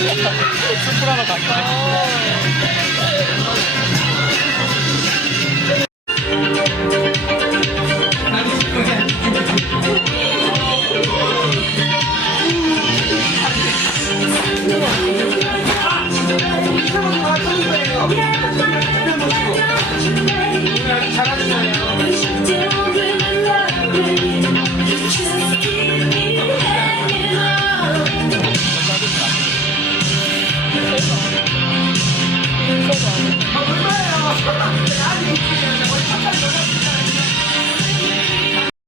스프라가 당했네.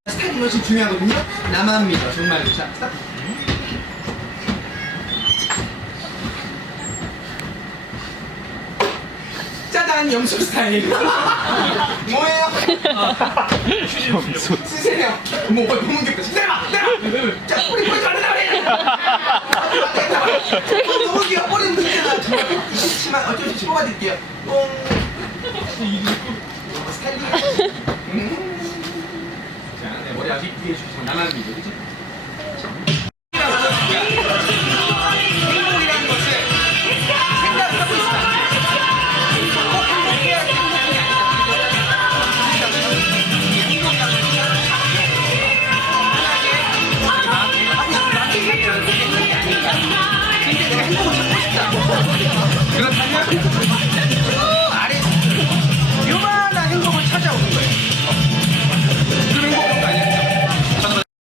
스타일 이것이 중요하거든요. 나만 믿어 정말 자 스탑. 짜잔 영수 스타일. 뭐예요? 염소. 쓰세요. 뭐 뭐, 너무 귀엽다. 내봐 내봐. 자 뿌리 안 된다 그래. 뽑아드릴게요. 뽕. 스타일링. 음. 자, 내 머리 아직 뒤에 나만 믿어, 그치?